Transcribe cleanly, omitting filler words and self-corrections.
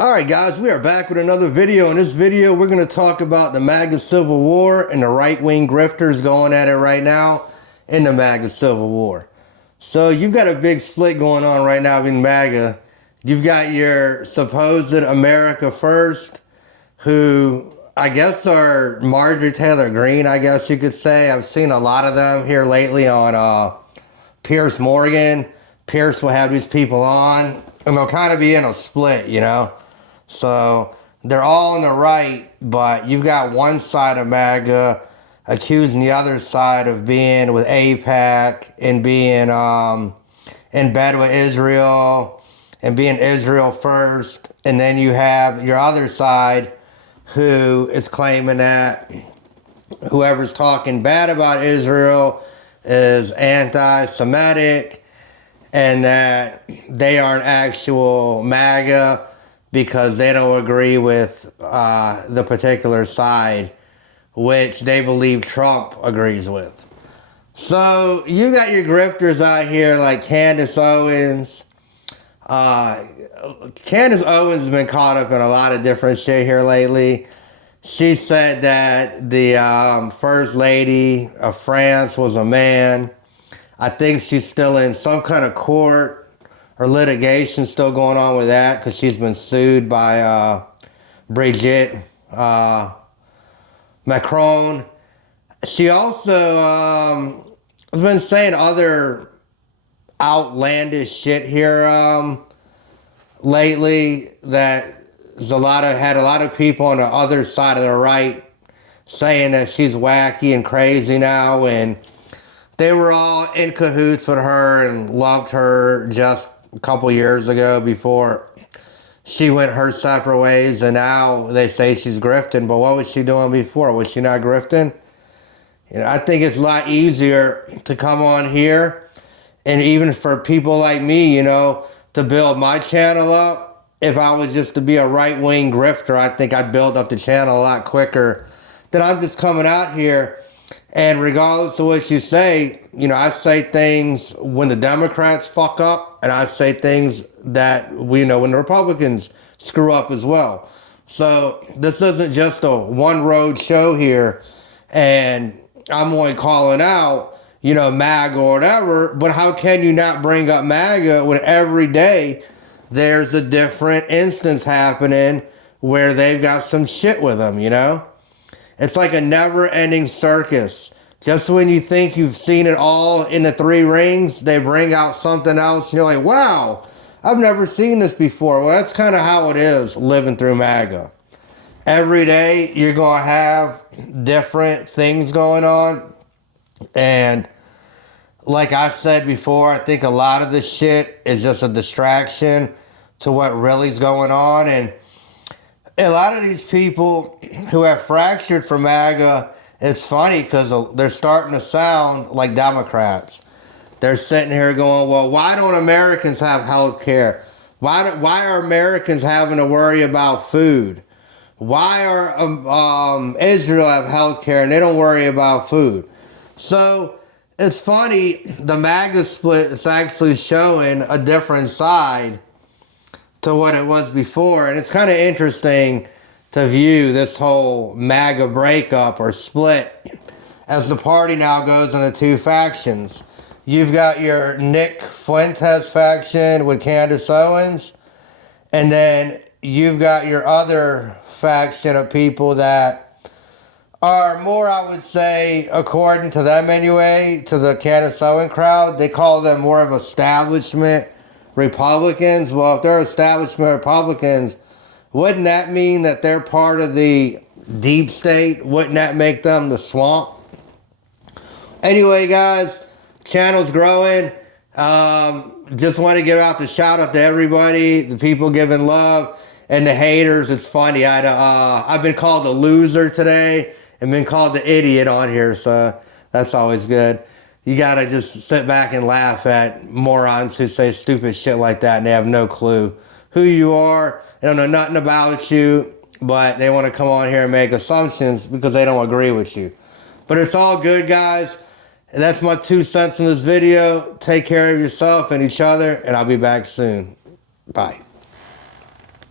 Alright guys, we are back with another video. In this video, we're going to talk about the MAGA Civil War and the right-wing grifters going at it right now in the MAGA Civil War. So you've got a big split going on right now in MAGA. You've got your supposed America First, who I guess are Marjorie Taylor Greene, I guess you could say. I've seen a lot of them here lately on Piers Morgan. Pierce will have these people on, and they'll kind of be in a split, you know? So they're all on the right, but you've got one side of MAGA accusing the other side of being with AIPAC and being in bed with Israel and being Israel first. And then you have your other side who is claiming that whoever's talking bad about Israel is anti-Semitic and that they aren't actual MAGA because they don't agree with the particular side, which they believe Trump agrees with. So you got your grifters out here like Candace Owens. Candace Owens has been caught up in a lot of different shit here lately. She said that the First Lady of France was a man. I think she's still in some kind of court or litigation still going on with that because she's been sued by Brigitte Macron. She also has been saying other outlandish shit here lately that there's had a lot of people on the other side of the right saying that she's wacky and crazy now, and they were all in cahoots with her and loved her just a couple years ago before she went her separate ways, and now they say she's grifting. But what was she doing before? Was she not grifting? You know, I think it's a lot easier to come on here, and even for people like me, you know, to build my channel up. If I was just to be a right-wing grifter, I think I'd build up the channel a lot quicker than I'm just coming out here. And regardless of what you say, you know, I say things when the Democrats fuck up, and I say things that we know when the Republicans screw up as well. So this isn't just a one-road show here, and I'm only calling out, you know, MAGA or whatever, but how can you not bring up MAGA when every day there's a different instance happening where they've got some shit with them, you know? It's like a never-ending circus. Just when you think you've seen it all in the three rings, they bring out something else, and you're like, wow, I've never seen this before. Well, that's kind of how it is living through MAGA. Every day, you're going to have different things going on. And like I've said before, I think a lot of this shit is just a distraction to what really's going on. And a lot of these people who have fractured from MAGA, it's funny because they're starting to sound like Democrats. They're sitting here going, well, why don't Americans have health care? Why are Americans having to worry about food? Why are Israel have health care and they don't worry about food? So it's funny, the MAGA split is actually showing a different side to what it was before, and it's kind of interesting to view this whole MAGA breakup or split as the party now goes into two factions. You've got your Nick Fuentes faction with Candace Owens, and then you've got your other faction of people that are more, I would say, according to them anyway, to the Candace Owens crowd, they call them more of establishment Republicans. Well, if they're establishment Republicans, wouldn't that mean that they're part of the deep state? Wouldn't that make them the swamp? Anyway, guys, channel's growing. Just want to give out the shout out to everybody, the people giving love, and the haters. It's funny. I've been called a loser today and been called the idiot on here, so that's always good. You gotta just sit back and laugh at morons who say stupid shit like that and they have no clue who you are. They don't know nothing about you, but they want to come on here and make assumptions because they don't agree with you. But it's all good, guys. And that's my 2 cents in this video. Take care of yourself and each other, and I'll be back soon. Bye.